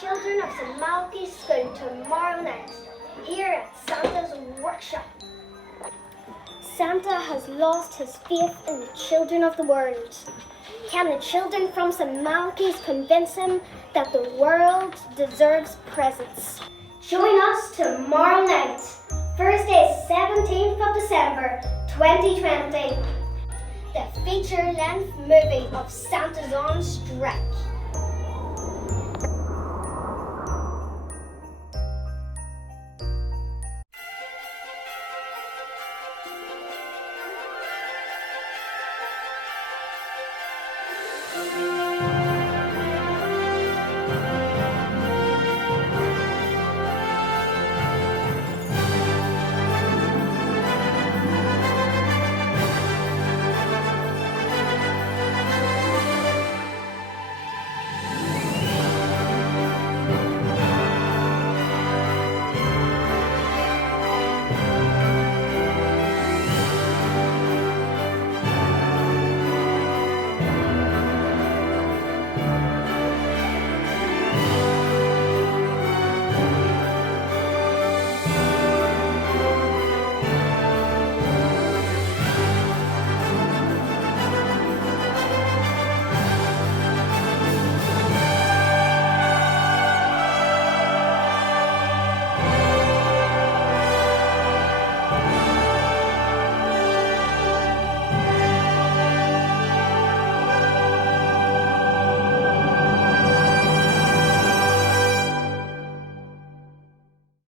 children of St. Malachy's School tomorrow night, here at Santa's workshop. Santa has lost his faith in the children of the world. Can the children from St. Malachy's convince him that the world deserves presents? Join us tomorrow night, Thursday 17th of December 2020. The feature-length movie of Santa's on Strike.